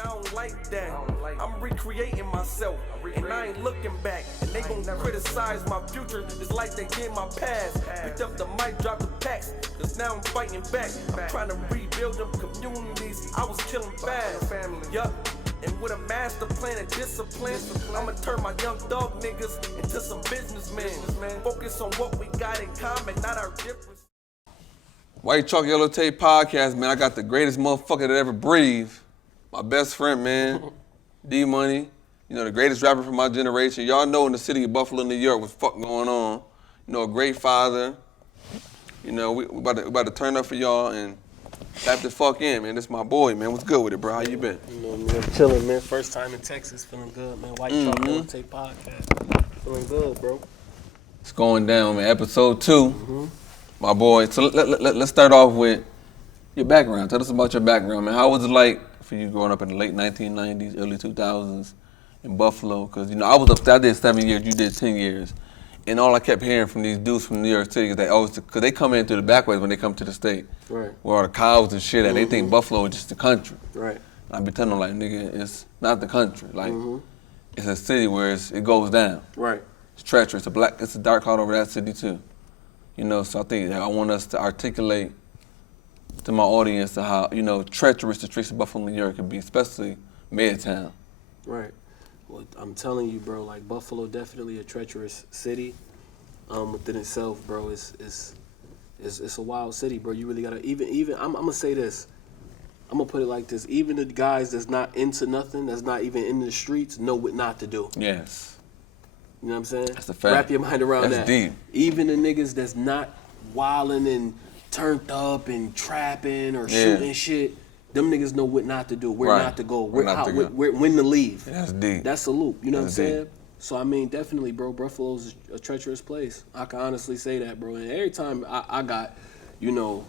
I don't like that. I'm recreating myself, and I ain't looking back. And they gon' criticize my future just like they did my past. Picked up the mic, dropped the packs, cause now I'm fighting back. I'm trying to rebuild them communities I was killing fast. Yup. And with a master plan and discipline, I'ma turn my young dog niggas into some businessmen. Focus on what we got in common, not our difference. White Chalk Yellow Tape Podcast, man. I got the greatest motherfucker that ever breathed. My best friend, man. Dmoney. You know, the greatest rapper from my generation. Y'all know in the city of Buffalo, New York, what's fuck going on. You know, a great father. You know, we about to turn up for y'all and tap the fuck in, man. This my boy, man. What's good with it, bro? How you been? You know, man, I'm chilling, man. First time in Texas, feeling good, man. White Chalk Yellow Tape Podcast. Feeling good, bro. It's going down, man. Episode 2. My boy. So let's start off with your background. Tell us about your background, man. How was it like for you growing up in the late 1990s, early 2000s in Buffalo? Because, you know, I did 7 years, you did 10 years. And all I kept hearing from these dudes from New York City is they always, because they come in through the back ways when they come to the state. Right. Where all the cows and shit, and they think Buffalo is just the country. Right. And I be telling them, like, nigga, it's not the country. Like, it's a city where it goes down. Right. It's treacherous. It's a dark cloud over that city, too. You know, so I think I want us to articulate to my audience how, you know, treacherous the streets of Buffalo, New York can be, especially Midtown. Right. Well, I'm telling you, bro, like Buffalo definitely a treacherous city within itself, bro. It's a wild city, bro. You really gotta even I'm gonna say this. I'm gonna put it like this. Even the guys that's not into nothing, that's not even in the streets, know what not to do. Yes. You know what I'm saying? That's a fact. Wrap your mind around that. That's deep. Even the niggas that's not wilding and turned up and trapping or shooting shit, them niggas know what not to do, where not to go, when to leave. Yeah, that's deep. That's a loop, you know That's what I'm saying? deep. So, I mean, definitely, bro, Buffalo's a treacherous place. I can honestly say that, bro. And every time I got, you know,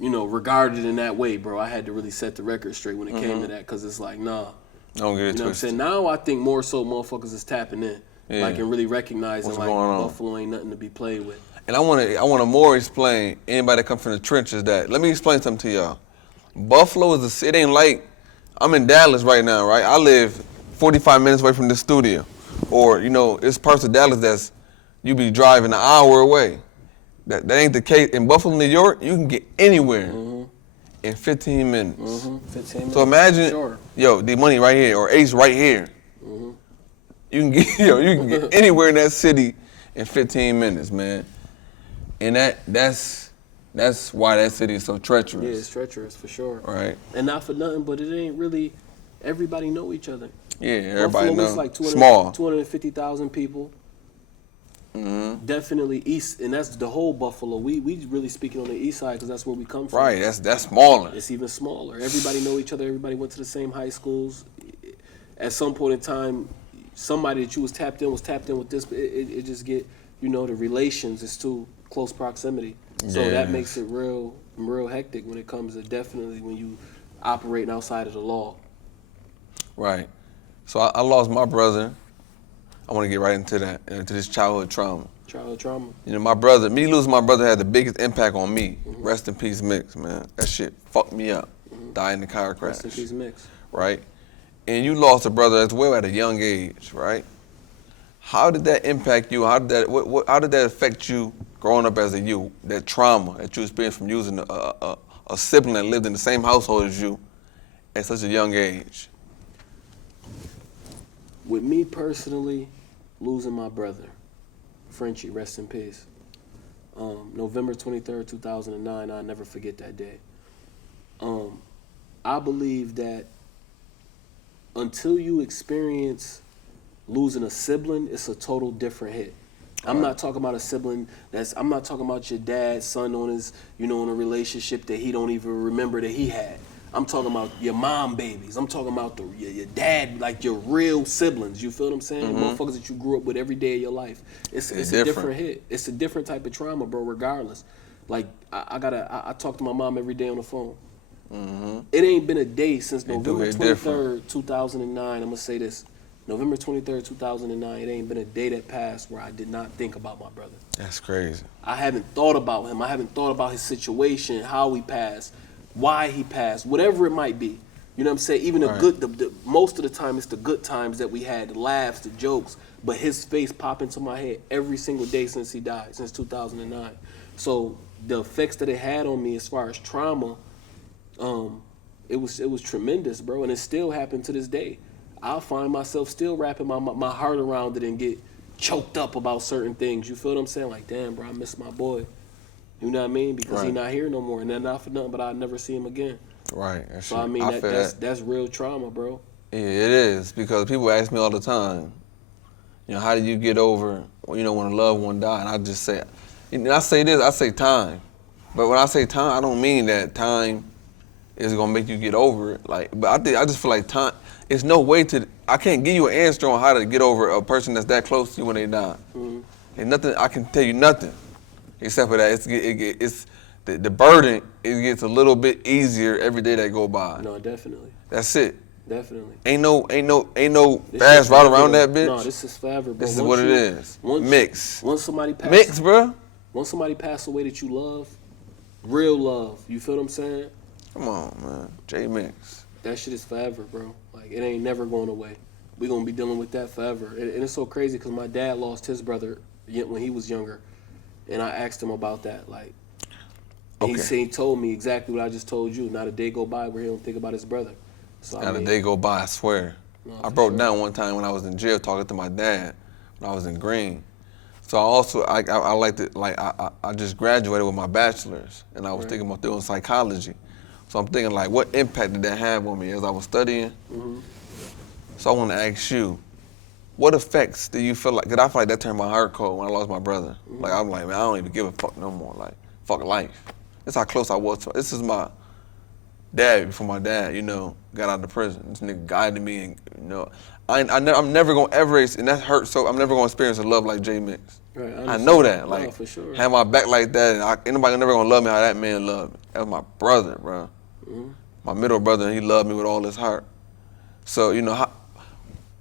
regarded in that way, bro, I had to really set the record straight when it came to that, because it's like, nah. Don't get it You know what I'm saying? Now I think more so motherfuckers is tapping in, like, and really recognizing, what's like, going on. Buffalo ain't nothing to be played with. And I want to more explain anybody that comes from the trenches that, let me explain something to y'all. Buffalo is a city, it ain't like, I'm in Dallas right now, right? I live 45 minutes away from the studio. Or, you know, it's parts of Dallas that's, you be driving an hour away. That ain't the case. In Buffalo, New York, you can get anywhere in 15 minutes. 15 minutes. So imagine, Sure. yo, Dmoney right here, or Ace right here. You can get anywhere in that city in 15 minutes, man. And that's why that city is so treacherous. Yeah, it's treacherous for sure. Right. And not for nothing, but it ain't really, everybody know each other. Yeah, everybody Buffalo knows. is like Small. 250,000 people. Definitely east, and that's the whole Buffalo. We really speaking on the east side because that's where we come from. Right, that's smaller. It's even smaller. Everybody know each other. Everybody went to the same high schools. At some point in time, somebody that you was tapped in with this. It just get, you know, the relations is too close proximity. So that makes it real hectic when it comes to definitely when you operating outside of the law. Right. So I lost my brother. I want to get right into that, into this childhood trauma. Childhood trauma. You know, me losing my brother had the biggest impact on me. Rest in peace, Mix, man. That shit fucked me up. Died in the car crash. Rest in peace, Mix. Right? And you lost a brother as well at a young age, right? How did that impact you? How did that affect you growing up as a youth? That trauma that you experienced from losing a sibling that lived in the same household as you at such a young age? With me personally, losing my brother, Frenchie, rest in peace. November 23rd, 2009, I'll never forget that day. I believe that until you experience losing a sibling, it's a total different hit. I'm not talking about a sibling I'm not talking about your dad's son on his, in a relationship that he don't even remember that he had. I'm talking about your mom babies. I'm talking about your dad, like your real siblings. You feel what I'm saying? Motherfuckers that you grew up with every day of your life. It's a different hit. It's a different type of trauma, bro, regardless. Like, I talk to my mom every day on the phone. It ain't been a day since November 23rd, 2009. I'm going to say this. November 23rd, 2009, it ain't been a day that passed where I did not think about my brother. That's crazy. I haven't thought about him. I haven't thought about his situation, how he passed, why he passed, whatever it might be. You know what I'm saying? Even the Right. good, the most of the time, it's the good times that we had, the laughs, the jokes. But his face popped into my head every single day since he died, since 2009. So the effects that it had on me as far as trauma, it was tremendous, bro. And it still happened to this day. I'll find myself still wrapping my heart around it and get choked up about certain things. You feel what I'm saying? Like, damn, bro, I miss my boy. You know what I mean? Because he Right. not here no more, and then not for nothing, but I'll never see him again. Right. So I mean, that's real trauma, bro. Yeah, it is, because people ask me all the time, you know, how do you get over, you know, when a loved one died? And I just say, and I say this, I say time. But when I say time, I don't mean that time is gonna make you get over it. Like, but I just feel like time, it's no way to, I can't give you an answer on how to get over a person that's that close to you when they die. Mm-hmm. And nothing, I can tell you nothing, except for that it's the burden, it gets a little bit easier every day that go by. No, definitely. That's it. Definitely. Ain't no This fast shit route forever, around that though. bitch. No, this is forever, bro. This is what it is. Mix. Once somebody passes, Mix, bro. Once somebody passes away that you love, real love, you feel what I'm saying? Come on, man. J Mix. That shit is forever, bro. Like, it ain't never going away. We gonna be dealing with that forever. And it's so crazy because my dad lost his brother when he was younger. And I asked him about that. Like, and he told me exactly what I just told you. Not a day go by where he don't think about his brother. So Not a day go by, I swear. No, I for broke sure. down one time when I was in jail talking to my dad when I was in Green. So I like to, like, I just graduated with my bachelor's, and I was thinking about doing psychology. So I'm thinking, like, what impact did that have on me as I was studying? Mm-hmm. So I want to ask you, what effects do you feel like, because I feel like that turned my heart cold when I lost my brother. Mm-hmm. Like, I'm like, man, I don't even give a fuck no more. Like, fuck life. That's how close I was to, this is my dad before my dad, you know, got out of prison. This nigga guided me, and, you know, I'm never gonna ever, and that hurts, so I'm never gonna experience a love like J Mix. Right, I know that, No, like, for sure. have my back like that, and anybody never gonna love me how that man loved me. That was my brother, bro. Mm-hmm. My middle brother, and he loved me with all his heart. So, you know,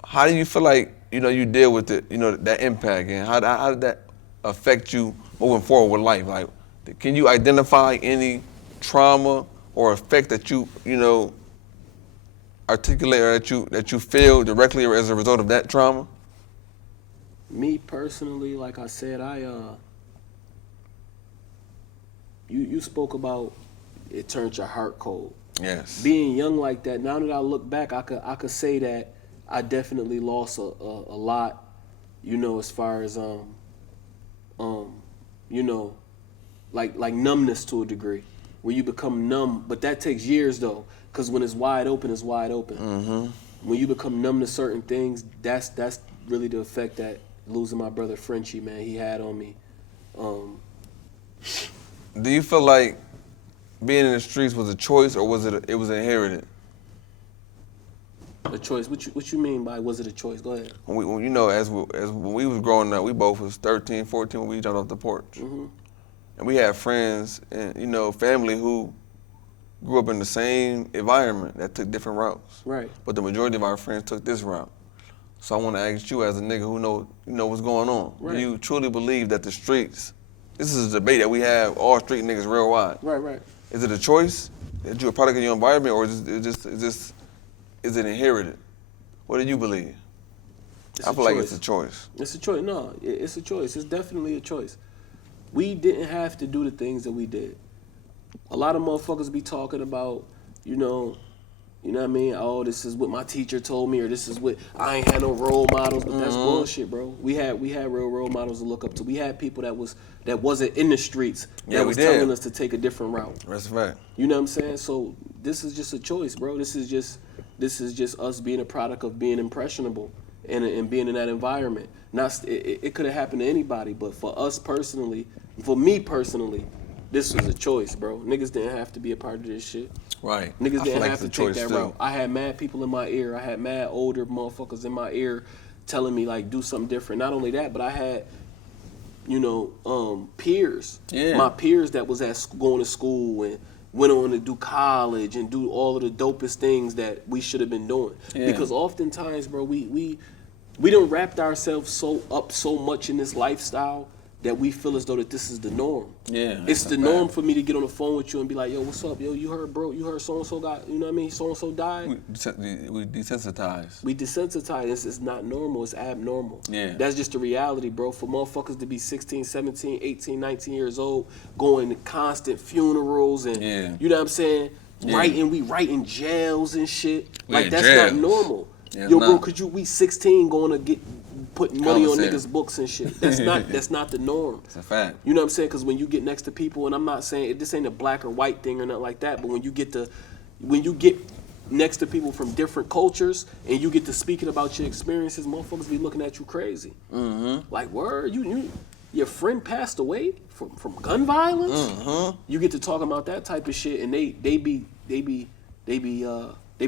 how do you feel like, you know, you deal with it, you know, that impact, and how did that affect you moving forward with life? Like, can you identify any trauma or effect that you know, articulate, or that you feel directly or as a result of that trauma? Me personally, like I said, you spoke about it turned your heart cold. Yes. Being young like that, now that I look back, I could say that I definitely lost a lot, you know, as far as you know, like numbness to a degree, where you become numb. But that takes years though, because when it's wide open, it's wide open. Mm-hmm. When you become numb to certain things, that's really the effect that losing my brother Frenchie, man, he had on me. Do you feel like being in the streets was a choice, or was it was inherited? A choice. What you mean by was it a choice? Go ahead. When you know, as when we was growing up, we both was 13, 14 when we jumped off the porch. Mm-hmm. And we had friends and, you know, family who grew up in the same environment that took different routes. Right. But the majority of our friends took this route. So I want to ask you, as a nigga who know what's going on, Right. do you truly believe that the streets, this is a debate that we have, all street niggas real wide. Right. Is it a choice that you're a product of your environment, or is it inherited? What do you believe? I feel like it's a choice. It's a choice. No, it's a choice. It's definitely a choice. We didn't have to do the things that we did. A lot of motherfuckers be talking about, you know what I mean? Oh, this is what my teacher told me, or this is what I ain't had no role models. But that's bullshit, bro. We had real role models to look up to. We had people that wasn't in the streets that was telling us to take a different route. That's a fact. You know what I'm saying? So this is just a choice, bro. This is just us being a product of being impressionable and being in that environment. It could have happened to anybody, but for us personally, for me personally, this was a choice, bro. Niggas didn't have to be a part of this shit. Right. Niggas I feel didn't like have it's to a take choice, that too. route. I had mad people in my ear. I had mad older motherfuckers in my ear telling me, like, do something different. Not only that, but I had, you know, peers. Yeah. My peers that was going to school and went on to do college and do all of the dopest things that we should have been doing. Yeah. Because oftentimes, bro, we done wrapped ourselves so much in this lifestyle that we feel as though that this is the norm. Yeah, it's the norm for me to get on the phone with you and be like, yo, what's up? Yo, you heard, bro? You heard so-and-so got, you know what I mean? So-and-so died. We desensitize. We desensitize. It's not normal. It's abnormal. Yeah. That's just the reality, bro. For motherfuckers to be 16, 17, 18, 19 years old, going to constant funerals and, you know what I'm saying? Yeah. We writing jails and shit. Like, that's not normal. Yeah, yo, bro, we 16 going to get putting money on niggas' books and shit. That's not the norm. It's a fact. You know what I'm saying? Because when you get next to people, and I'm not saying this ain't a black or white thing or nothing like that, but when you get next to people from different cultures and you get to speaking about your experiences, motherfuckers be looking at you crazy. Mm-hmm. Like, word, your friend passed away from gun violence. Mm-hmm. You get to talk about that type of shit, and they be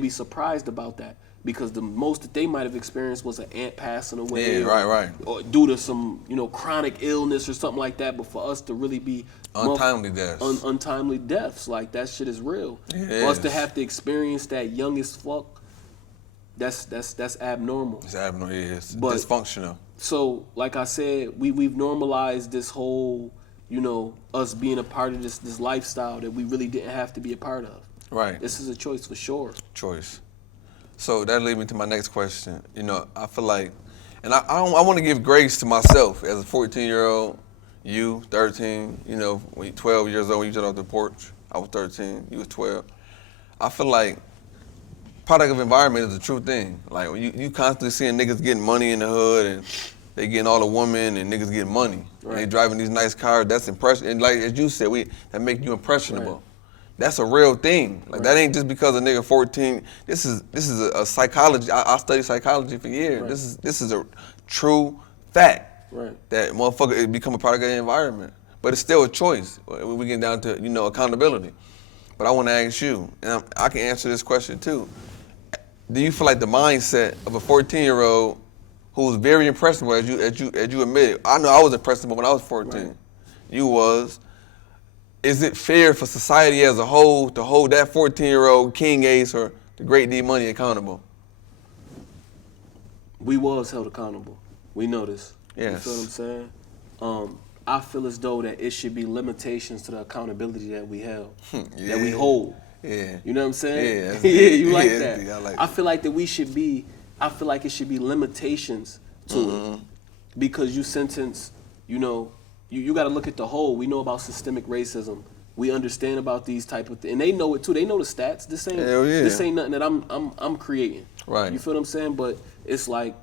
surprised about that. Because the most that they might have experienced was an aunt passing away, right, or due to some chronic illness or something like that. But for us to really be untimely deaths, untimely deaths, like that shit is real. For us to have to experience that young as fuck, that's abnormal. It's abnormal. Yeah, it's dysfunctional. So, like I said, we've normalized this whole us being a part of this lifestyle that we really didn't have to be a part of. Right. This is a choice for sure. Choice. So that leads me to my next question. I feel like, and I want to give grace to myself as a 14-year-old, you 13, when you 12 years old, when you jumped off the porch. I was 13, you was 12. I feel like product of environment is a true thing. Like when you constantly seeing niggas getting money in the hood and they getting all the women and niggas getting money. Right. And they driving these nice cars, that's impression. And like as you said, that make you impressionable. Right. That's a real thing. Like that ain't just because a nigga 14. This is a psychology. I studied psychology for years. Right. This is a true fact. Right. That motherfucker become a product of the environment. But it's still a choice. We get down to accountability. But I want to ask you, and I can answer this question too. Do you feel like the mindset of a 14-year-old who's very impressionable, as you admitted? I know I was impressionable when I was 14. Right. You was. Is it fair for society as a whole to hold that 14-year-old King Ace or the great Dmoney accountable? We was held accountable. We know this. Yes. You feel what I'm saying? I feel as though that it should be limitations to the accountability that we held, that we hold. Yeah. You know what I'm saying? Yeah. Yeah, you like yeah, that. I like I feel like that we should be. I feel like it should be limitations to it, because you sentence. You got to look at the whole. We know about systemic racism. We understand about these type of things, and they know it too. They know the stats. This ain't nothing that I'm creating. Right. You feel what I'm saying? But it's like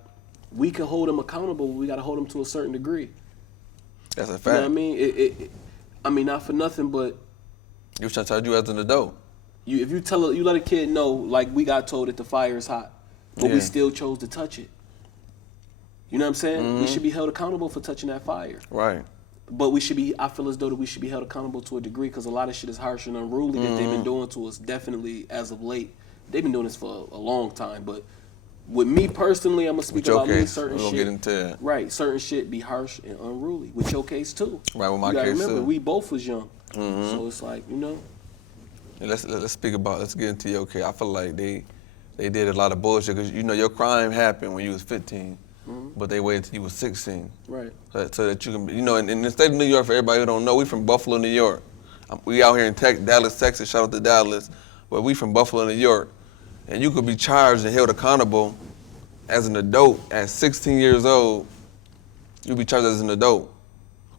we can hold them accountable. But we got to hold them to a certain degree. That's a fact. You know what I mean? I mean, not for nothing, but you trying to tell you as an adult. If you let a kid know, like we got told that the fire is hot, but we still chose to touch it. You know what I'm saying? We should be held accountable for touching that fire. Right. But I feel as though that we should be held accountable to a degree, because a lot of shit is harsh and unruly that they've been doing to us, definitely as of late. They've been doing this for a long time, but with me personally, I'm going to speak about me, certain shit. We'll get into that. Right, certain shit be harsh and unruly. With your case too. Right, with my case too. Remember, we both was young. So it's like, And let's get into your case. I feel like they did a lot of bullshit, because your crime happened when you was 15. But they waited till you was 16. Right. So that you can, in the state of New York, for everybody who don't know, we from Buffalo, New York. We out here in Dallas, Texas, shout out to Dallas, but we from Buffalo, New York. And you could be charged and held accountable as an adult at 16 years old. You'd be charged as an adult.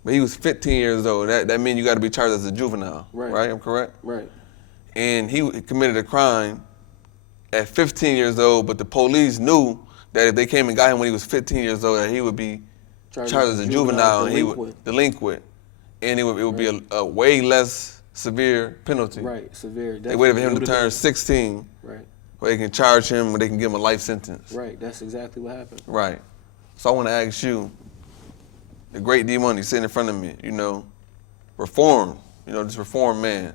But he was 15 years old. That means you got to be charged as a juvenile. Right? I'm correct? Right. And he committed a crime at 15 years old, but the police knew that if they came and got him when he was 15 years old, that he would be charged as a juvenile, and he would delinquent, and it would be a way less severe penalty. Right, severe. They waited for him to turn 16, right, where they can charge him, or they can give him a life sentence. Right, that's exactly what happened. Right. So I want to ask you, the great Dmoney sitting in front of me, reform, this reform man.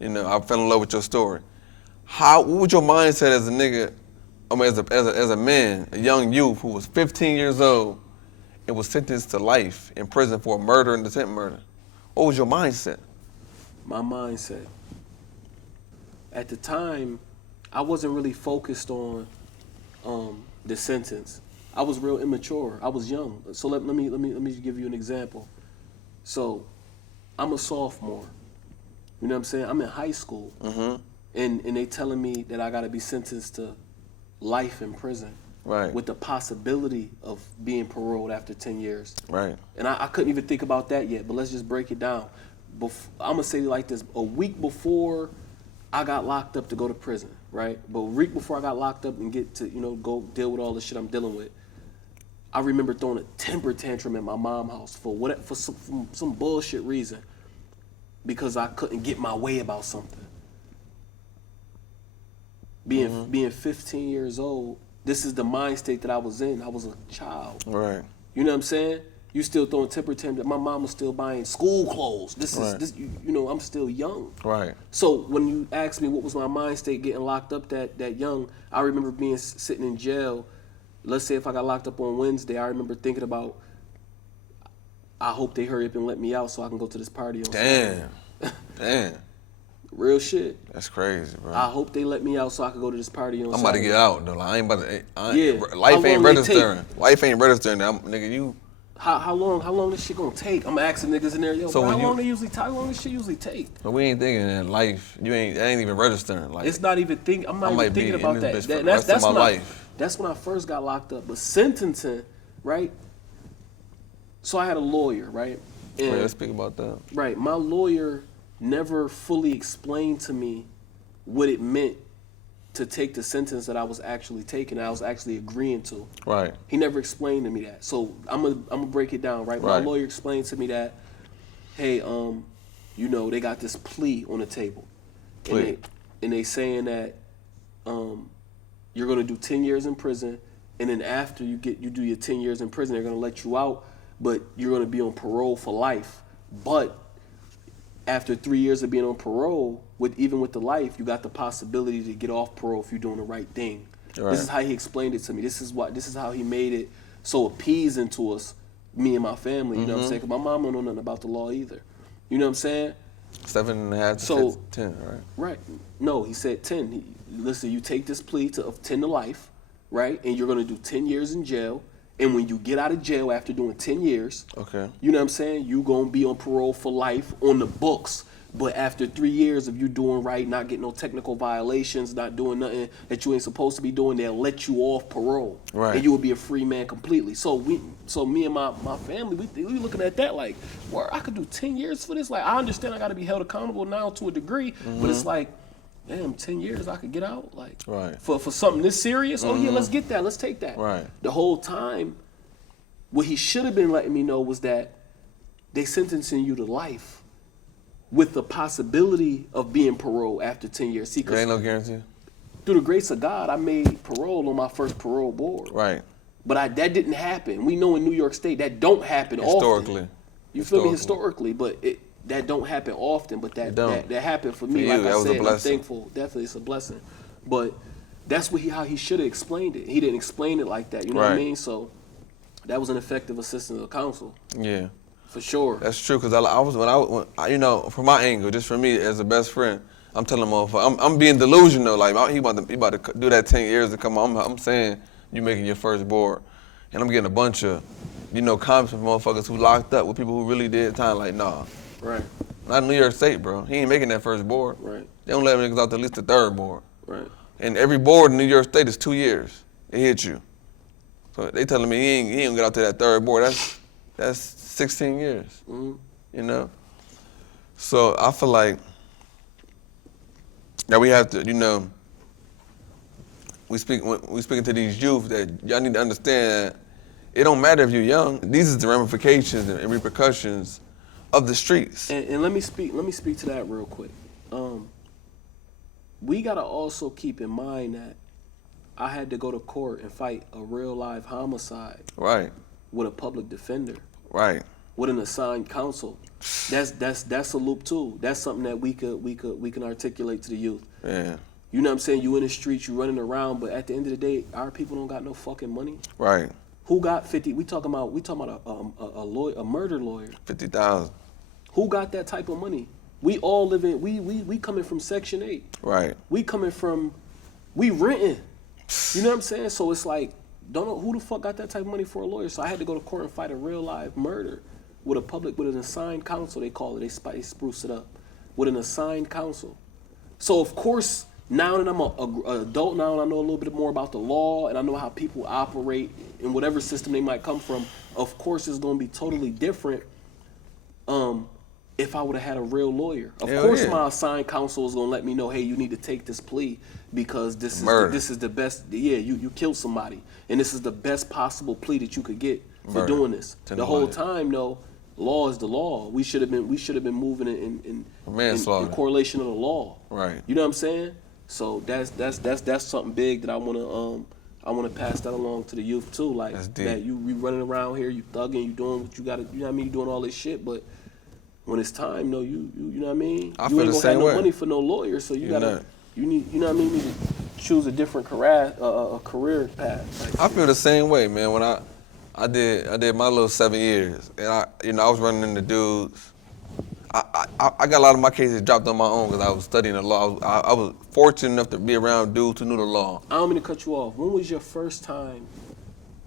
I fell in love with your story. What was your mindset as a nigga? As a man, a young youth who was 15 years old and was sentenced to life in prison for a murder and attempt murder. What was your mindset? My mindset. At the time, I wasn't really focused on the sentence. I was real immature. I was young. So let me give you an example. So I'm a sophomore. You know what I'm saying? I'm in high school. And they telling me that I got to be sentenced to life in prison. Right. With the possibility of being paroled after 10 years. Right. And I couldn't even think about that yet, but let's just break it down. I'm going to say it like this. A week before I got locked up to go to prison, right? But a week before I got locked up and get to, go deal with all the shit I'm dealing with, I remember throwing a temper tantrum at my mom's house for some bullshit reason because I couldn't get my way about something. Being 15 years old, this is the mind state that I was in. I was a child. Right. You know what I'm saying? You still throwing temper tantrums. My mom was still buying school clothes. I'm still young. Right. So when you ask me what was my mind state getting locked up that young, I remember sitting in jail. Let's say if I got locked up on Wednesday, I remember thinking about, I hope they hurry up and let me out so I can go to this party on Saturday. Damn. Real shit. That's crazy, bro. I hope they let me out so I can go to this party on Saturday. I'm about to get out, though. Like, I ain't about to. Yeah. Life ain't registering. Life ain't registering. Nigga, you. How long this shit gonna take? I'm asking niggas in there, yo, so how long this shit usually take? But we ain't thinking that life. That ain't even registering. Like, it's not even thinking. I'm not even thinking about that. For the rest of my life. That's when I first got locked up. But sentencing, right? So I had a lawyer, right? And, let's speak about that. Right. My lawyer never fully explained to me what it meant to take the sentence that I was actually taking, I was actually agreeing to. Right. He never explained to me that. So I'm gonna break it down, right? My lawyer explained to me that, hey, they got this plea on the table. Plea. And they saying that you're gonna do 10 years in prison, and then after you do your 10 years in prison, they're gonna let you out, but you're gonna be on parole for life. But after 3 years of being on parole, even with the life, you got the possibility to get off parole if you're doing the right thing. Right. This is how he explained it to me. This is how he made it so appeasing to us, me and my family. You know what I'm saying? Because my mom don't know nothing about the law either. You know what I'm saying? 7.5 to 10, right? Right. No, he said 10. Listen, you take this plea of 10 to life, right? And you're gonna do 10 years in jail. And when you get out of jail after doing 10 years, okay, you know what I'm saying? You gonna be on parole for life on the books. But after 3 years of you doing right, not getting no technical violations, not doing nothing that you ain't supposed to be doing, they'll let you off parole. Right. And you will be a free man completely. So me and my family, we looking at that like, well, I could do 10 years for this. Like, I understand I gotta be held accountable now to a degree, but it's like, damn, 10 years I could get out? Like, for something this serious? Oh yeah, let's get that, let's take that. Right. The whole time, what he should have been letting me know was that they sentencing you to life with the possibility of being parole after 10 years. See, there ain't no guarantee. Through the grace of God, I made parole on my first parole board. Right. But that didn't happen. We know in New York State that don't happen historically. Often. You feel me? Historically, but that don't happen often. But that happened for me. For you, like I said, I'm thankful. Definitely, it's a blessing. But that's how he should have explained it. He didn't explain it like that. You know what I mean? So that was an effective assistance of counsel. Yeah. For sure. That's true, because from my angle, just for me as a best friend, I'm telling motherfucker, I'm being delusional. Like, he about to do that 10 years to come on. I'm saying you making your first board. And I'm getting a bunch of, comments from motherfuckers who locked up with people who really did time. Like, nah. Right. Not in New York State, bro. He ain't making that first board. Right. They don't let niggas out to at least the third board. Right. And every board in New York State is 2 years. It hit you. So they telling me he ain't get out to that third board. That's 16 years, So I feel like that we have to, we speaking to these youth that y'all need to understand that it don't matter if you're young. These is the ramifications and repercussions of the streets. And let me speak to that real quick. We gotta also keep in mind that I had to go to court and fight a real live homicide. Right. With a public defender. Right. With an assigned counsel. That's a loop too. That's something that we can articulate to the youth. Yeah. You know what I'm saying? You in the streets, you running around, but at the end of the day, our people don't got no fucking money. Right. Who got 50? We talking about a murder lawyer. 50,000. Who got that type of money? We all live in. We coming from Section 8. Right. We renting. You know what I'm saying? So it's like don't know who the fuck got that type of money for a lawyer. So I had to go to court and fight a real live murder with an assigned counsel. They call it. They spruce it up with an assigned counsel. So of course, now that I'm an adult now and I know a little bit more about the law and I know how people operate in whatever system they might come from, of course it's going to be totally different if I would have had a real lawyer. Of course my assigned counsel is going to let me know, hey, you need to take this plea because this is the best. Yeah, you killed somebody and this is the best possible plea that you could get for doing this. The whole time, though, law is the law. We should have been moving in correlation of the law. Right. You know what I'm saying? So that's something big that I wanna pass that along to the youth too. Like that you running around here, you thugging, you doing what you gotta, you know what I mean, you doing all this shit, but when it's time, no, you know what I mean? I you feel ain't the gonna same have no way. money for no lawyer, so you gotta you need, you know what I mean, you need to choose a different career path. I feel the same way, man. When I did my little 7 years, and I was running into dudes. I got a lot of my cases dropped on my own because I was studying the law. I was fortunate enough to be around dudes who knew the law. I don't mean to cut you off. When was your first time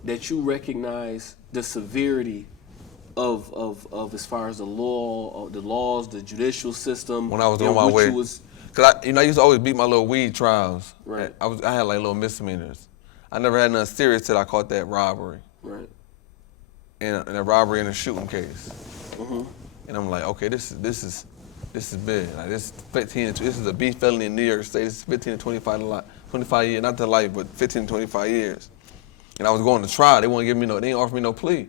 that you recognized the severity of as far as the law, the laws, the judicial system? When I was on my way, because I used to always beat my little weed trials. Right. I had like little misdemeanors. I never had nothing serious till I caught that robbery. Right. And a robbery and a shooting case. Mm-hmm. And I'm like, okay, this is big. Like this is a B felony in New York State. This is 15 to 25 years, not to life, but 15 to 25 years. And I was going to trial. They ain't offer me no plea.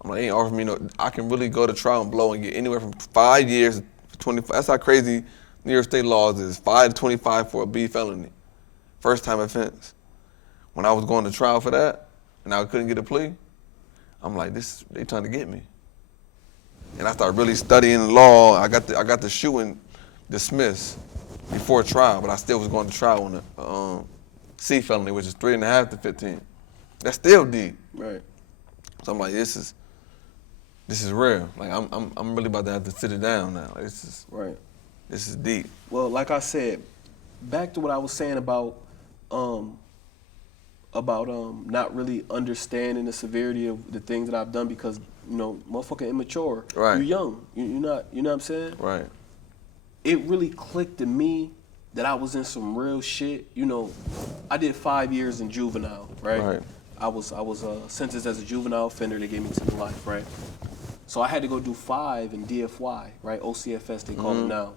I'm like, they ain't offer me no. I can really go to trial and blow and get anywhere from 5 years to 25. That's how crazy New York State laws is. 5 to 25 for a B felony, first time offense. When I was going to trial for that, and I couldn't get a plea, I'm like, they trying to get me. And I started really studying the law. I got the shooting dismissed before trial, but I still was going to trial on the C felony, which is 3.5 to 15. That's still deep. Right. So I'm like, this is real. Like I'm really about to have to sit it down now. Like, this is deep. Well, like I said, back to what I was saying about not really understanding the severity of the things that I've done because, you know, motherfucking immature. Right. You're young. You're not, you know what I'm saying? Right. It really clicked to me that I was in some real shit. You know, I did 5 years in juvenile, right? Right. I was sentenced as a juvenile offender. They gave me 10 to life, right? So I had to go do 5 in DFY, right? OCFS they call it now.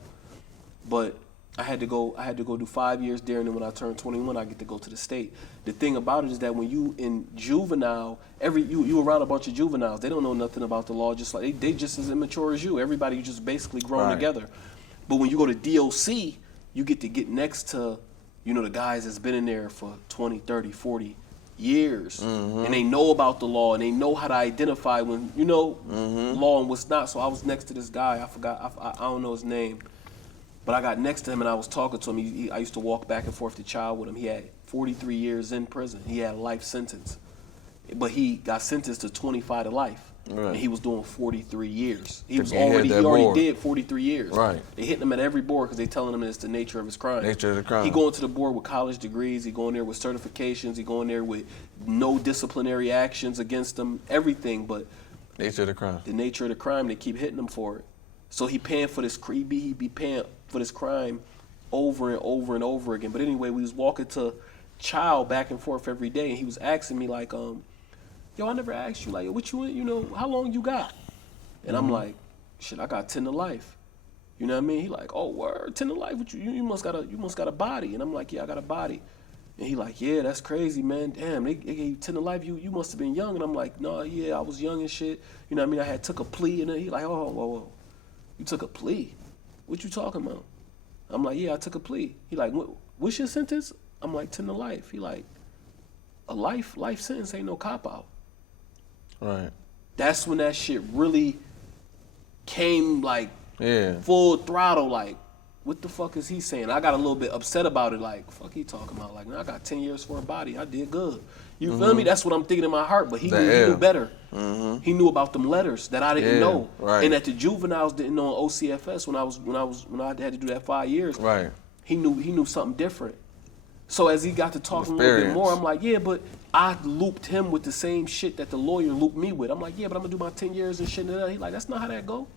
But I had to go do 5 years there, and then when I turned 21, I get to go to the state. The thing about it is that when you in juvenile, you around a bunch of juveniles, they don't know nothing about the law, just like they just as immature as you. Everybody just basically grown together. But when you go to DOC, you get to get next to, you know, the guys that's been in there for 20, 30, 40 years, and they know about the law and they know how to identify when, you know, law and what's not. So I was next to this guy, I don't know his name. But I got next to him and I was talking to him. I used to walk back and forth to trial with him. He had 43 years in prison. He had a life sentence. But he got sentenced to 25 to life. Right. And he was doing 43 years. He already did 43 years. Right. They hitting him at every board because they telling him it's the nature of his crime. Nature of the crime. He going to the board with college degrees. He going there with certifications. He going there with no disciplinary actions against him. Everything but nature of the crime. The nature of the crime. They keep hitting him for it. So he paying for this. He be paying for this crime over and over and over again. But anyway, we was walking to trial back and forth every day, and he was asking me like, yo, I never asked you, like, what you know, how long you got? And I'm like, shit, I got 10 to life. You know what I mean? He like, oh, word, 10 to life. What you must got a body. And I'm like, yeah, I got a body. And he like, yeah, that's crazy, man. Damn, they gave you 10 to life. You must have been young. And I'm like, no, yeah, I was young and shit. You know what I mean? I had took a plea. And then he like, oh, whoa. You took a plea? What you talking about? I'm like, yeah, I took a plea. He like, what's your sentence? I'm like, 10 to life. He like, a life sentence ain't no cop-out. Right. That's when that shit really came like full throttle, like, what the fuck is he saying? I got a little bit upset about it, like, fuck he talking about? Like, man, I got 10 years for a body. I did good. You feel me? That's what I'm thinking in my heart, but he knew better. He knew about them letters that I didn't know. Right. And that the juveniles didn't know on OCFS when I had to do that 5 years. Right. He knew something different. So as he got to talking a little bit more, I'm like, yeah, but I looped him with the same shit that the lawyer looped me with. I'm like, yeah, but I'm gonna do my 10 years and shit. And he like, that's not how that go.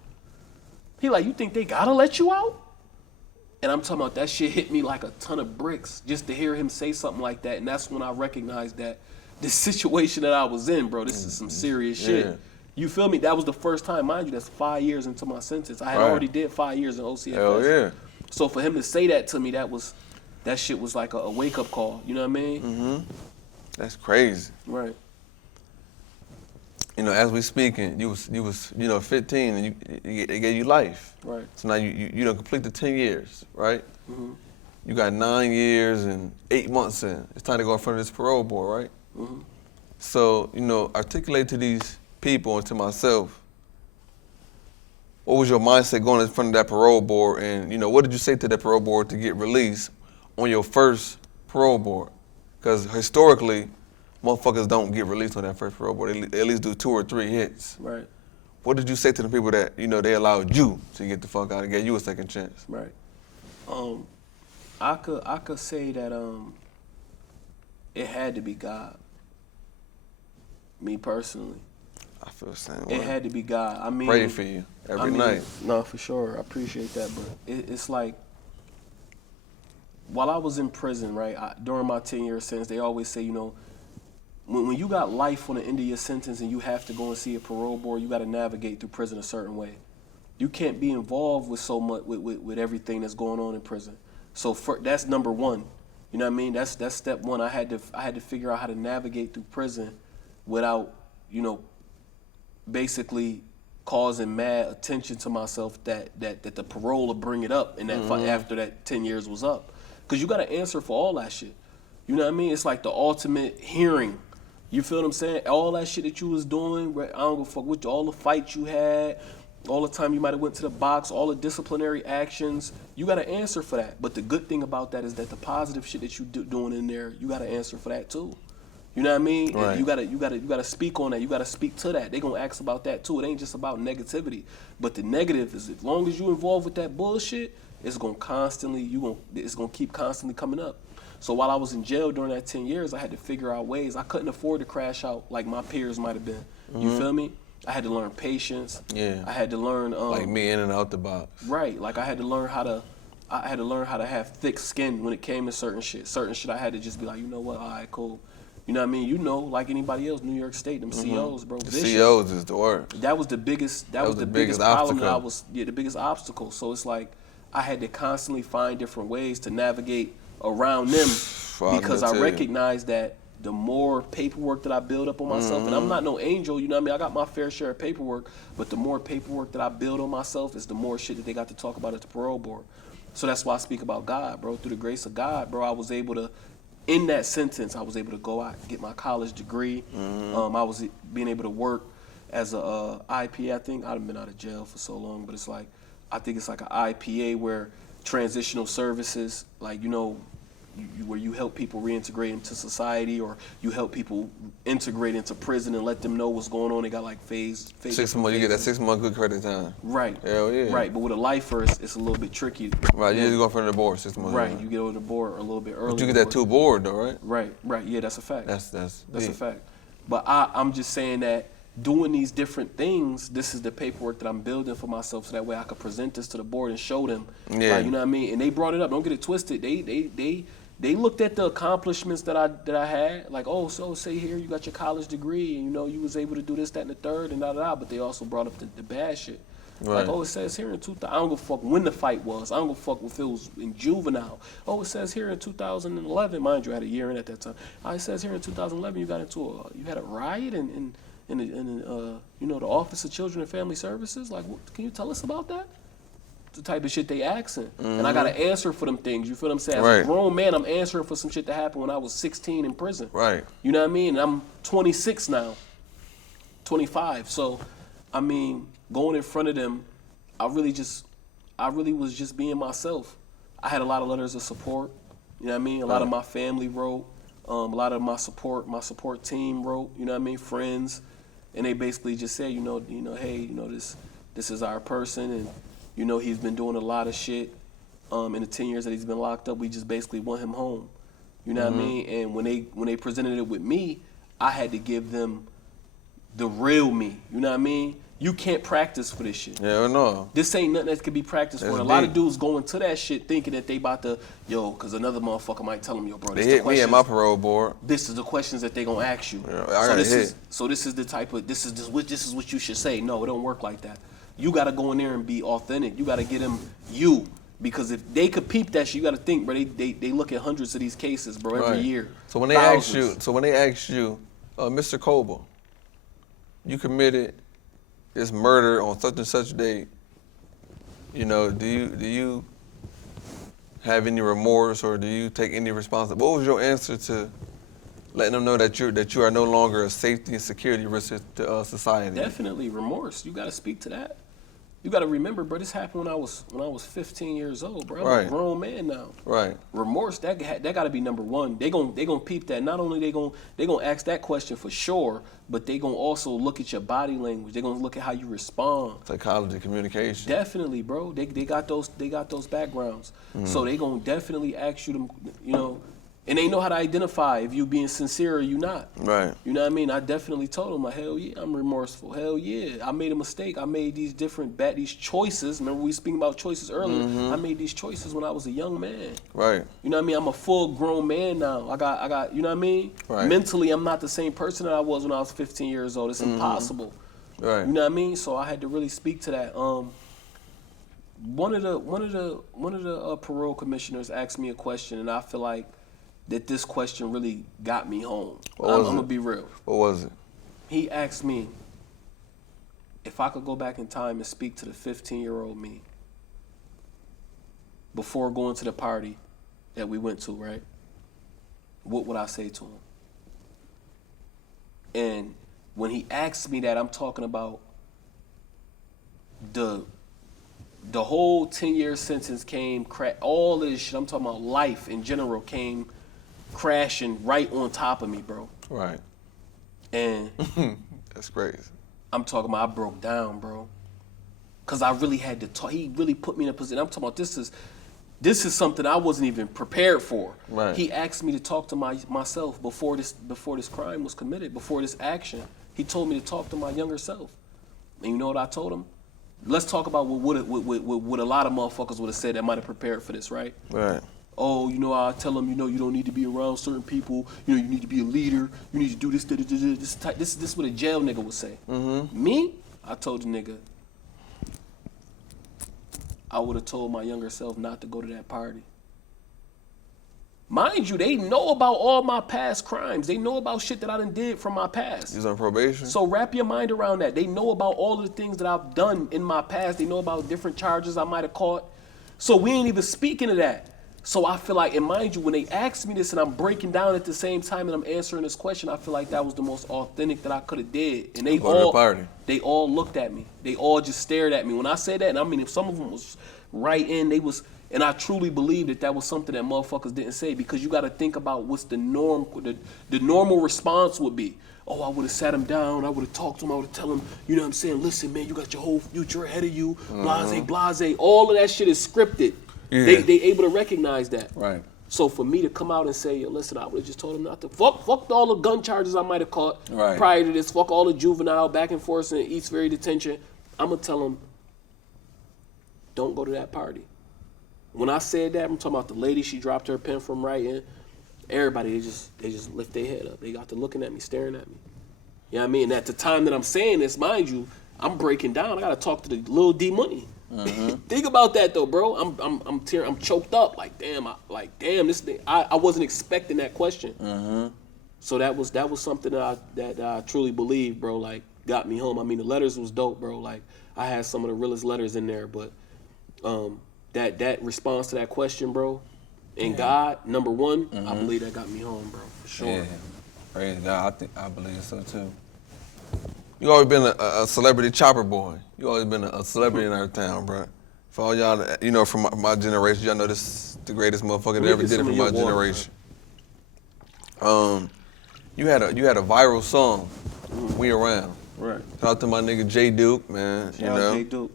He like, you think they gotta let you out? And I'm talking about that shit hit me like a ton of bricks just to hear him say something like that. And that's when I recognized that this situation that I was in, bro, this is some serious shit. You feel me? That was the first time, mind you, that's 5 years into my sentence. I had already did 5 years in OCFS. Hell yeah. So for him to say that to me, that shit was like a wake-up call. You know what I mean? Mm-hmm. That's crazy. Right. You know, as we speaking, you was 15 and they gave you life. Right. So now you done complete the 10 years, right? Mm-hmm. You got 9 years and 8 months in. It's time to go in front of this parole board, right? Mm-hmm. So, articulate to these people and to myself, what was your mindset going in front of that parole board, and what did you say to that parole board to get released on your first parole board? Because historically, motherfuckers don't get released on that first parole board. They at least do 2 or 3 hits. Right. What did you say to the people that, they allowed you to get the fuck out and gave you a second chance? Right. I could say that it had to be God. Me personally. I feel the same way. It had to be God. I mean, pray for you every night. No, for sure. I appreciate that, but it's like, while I was in prison, right, during my 10-year sentence, they always say, when you got life on the end of your sentence and you have to go and see a parole board, you got to navigate through prison a certain way. You can't be involved with so much with everything that's going on in prison. So that's number one. You know what I mean? That's step one. I had to figure out how to navigate through prison without, basically causing mad attention to myself that the parole will bring it up and that after that 10 years was up. Because you got to answer for all that shit. You know what I mean? It's like the ultimate hearing. You feel what I'm saying? All that shit that you was doing, I don't give a fuck with you, all the fights you had, all the time you might have went to the box, all the disciplinary actions, you got to answer for that. But the good thing about that is that the positive shit that you doing in there, you got to answer for that too. You know what I mean? Right. And you gotta speak on that. You gotta speak to that. They gonna ask about that too. It ain't just about negativity. But the negative is, as long as you involved with that bullshit, it's gonna keep constantly coming up. So while I was in jail during that 10 years, I had to figure out ways. I couldn't afford to crash out like my peers might have been. You feel me? I had to learn patience. Yeah. I had to learn like me in and out the box. Right. Like I had to learn how to have thick skin when it came to certain shit. Certain shit I had to just be like, you know what, all right, cool. You know what I mean? Like anybody else, New York State, them COs, bro. The COs is the word. That was the biggest problem that the biggest obstacle. So it's like I had to constantly find different ways to navigate around them because I recognized that the more paperwork that I build up on myself, and I'm not no angel, you know what I mean? I got my fair share of paperwork, but the more paperwork that I build on myself is the more shit that they got to talk about at the parole board. So that's why I speak about God, bro. Through the grace of God, bro, I was able to, in that sentence, I was able to go out and get my college degree. I was being able to work as a IPA. I think I've been out of jail for so long, but I think it's like an IPA where transitional services, like, where you help people reintegrate into society, or you help people integrate into prison and let them know what's going on. They got like phase 6 months. You get that 6 month good credit time. Right. Hell yeah. Right, but with a lifer, it's a little bit tricky. Right, you just go in front of the board 6 months. Right, you get over the board a little bit early. But you get that 2 board though, right? Right. Yeah, that's a fact. That's a fact. But I'm just saying that doing these different things, this is the paperwork that I'm building for myself, so that way I could present this to the board and show them. Yeah. Like, you know what I mean? And they brought it up. Don't get it twisted. They looked at the accomplishments that I had, like, oh, so say here you got your college degree and you was able to do this, that, and the third, and da. But they also brought up the bad shit. Right. Like, oh, it says here in 2000. I don't give a fuck when the fight was. I don't give a fuck if it was in juvenile. Oh, it says here in 2011. Mind you, I had a year in at that time. It says here in 2011 you had a riot in the Office of Children and Family Services. Like, can you tell us about that? The type of shit they asking. And I got to answer for them things. You feel what I'm saying? As a grown man, I'm answering for some shit that happened when I was 16 in prison. Right. You know what I mean? And I'm 26 now, 25. So, I mean, going in front of them, I really was just being myself. I had a lot of letters of support. You know what I mean? A lot of my family wrote. A lot of my support team wrote. You know what I mean? Friends. And they basically just said, hey, this is our person, and he's been doing a lot of shit in the 10 years that he's been locked up. We just basically want him home. You know what I mean? And when they presented it with me, I had to give them the real me. You know what I mean? You can't practice for this shit. Yeah, no. This ain't nothing that could be practiced for. And a lot of dudes go into that shit thinking that they about to, because another motherfucker might tell them, yo, bro, They hit me at my parole board. This is the questions that they gonna ask you. Yeah, I got hit. So this is the type of, this is what you should say. No, it don't work like that. You gotta go in there and be authentic. You gotta get them you. Because if they could peep that shit, you gotta think, bro, they look at hundreds of these cases, bro, every year. So when they ask you, Mr. Coble, you committed this murder on such and such date, do you have any remorse or do you take any responsibility? What was your answer to letting them know that you are no longer a safety and security risk to society? Definitely remorse. You gotta speak to that. You gotta remember, bro, this happened when I was 15 years old, bro. I'm a grown man now. Right. Remorse, that gotta be number one. They gonna peep that. Not only they gonna ask that question for sure, but they gonna also look at your body language. They gonna look at how you respond. Psychology, communication. Definitely, bro. They got those backgrounds. Mm-hmm. So they gonna definitely ask you to, and they know how to identify if you being sincere or you not. Right. You know what I mean? I definitely told them, like, hell yeah, I'm remorseful. Hell yeah, I made a mistake. I made these these choices. Remember we speaking about choices earlier? Mm-hmm. I made these choices when I was a young man. Right. You know what I mean? I'm a full grown man now. I got, you know what I mean? Right. Mentally, I'm not the same person that I was when I was 15 years old. It's impossible. Right. You know what I mean? So I had to really speak to that. One of the parole commissioners asked me a question, and I feel like that this question really got me home. I'm gonna be real. What was it? He asked me if I could go back in time and speak to the 15-year-old me before going to the party that we went to, right? What would I say to him? And when he asked me that, I'm talking about the whole 10-year sentence came, all this shit, I'm talking about life in general came crashing right on top of me, bro. Right. And that's crazy. I'm talking about I broke down, bro. Cause I really had to talk. He really put me in a position. I'm talking about this is something I wasn't even prepared for. Right. He asked me to talk to myself before this crime was committed, before this action. He told me to talk to my younger self. And you know what I told him? Let's talk about what a lot of motherfuckers would have said that might have prepared for this, right? Right. Oh, I tell them, you don't need to be around certain people. You need to be a leader. You need to do this. This is what a jail nigga would say. Mm-hmm. Me, I told the nigga, I would have told my younger self not to go to that party. Mind you, they know about all my past crimes. They know about shit that I done did from my past. You was on probation? So wrap your mind around that. They know about all of the things that I've done in my past. They know about different charges I might have caught. So we ain't even speaking of that. So I feel like, and mind you, when they asked me this and I'm breaking down at the same time and I'm answering this question, I feel like that was the most authentic that I could have did. And they all looked at me. They all just stared at me. When I said that, and I mean, if some of them was right in, and I truly believe that was something that motherfuckers didn't say, because you got to think about what's the norm, the normal response would be. Oh, I would have sat him down. I would have talked to him. I would have tell him, you know what I'm saying? Listen, man, you got your whole future ahead of you. Blase. All of that shit is scripted. Yeah. They able to recognize that. Right. So for me to come out and say, yo, listen, I would have just told him not to. Fuck all the gun charges I might have caught prior to this. Fuck all the juvenile back and forth in East Ferry detention. I'm going to tell him, don't go to that party. When I said that, I'm talking about the lady, she dropped her pen from writing. Everybody, they just lift their head up. They got to looking at me, staring at me. You know what I mean? And at the time that I'm saying this, mind you, I'm breaking down. I got to talk to the little Dmoney. Mm-hmm. Think about that though, bro. I'm choked up. Like damn, this thing. I wasn't expecting that question. Mm-hmm. So that was something that I truly believe, bro. Like got me home. I mean, the letters was dope, bro. Like I had some of the realest letters in there, but that response to that question, bro, and God, number one, I believe that got me home, bro, for sure. Yeah. Praise God. I believe so too. You always been a celebrity chopper boy. You always been a celebrity in our town, bro. For all y'all, from my generation, y'all know this is the greatest motherfucker that ever did it from my generation. You had a viral song, "We Around." Right. Shout out to my nigga J Duke, man. Shout out J Duke.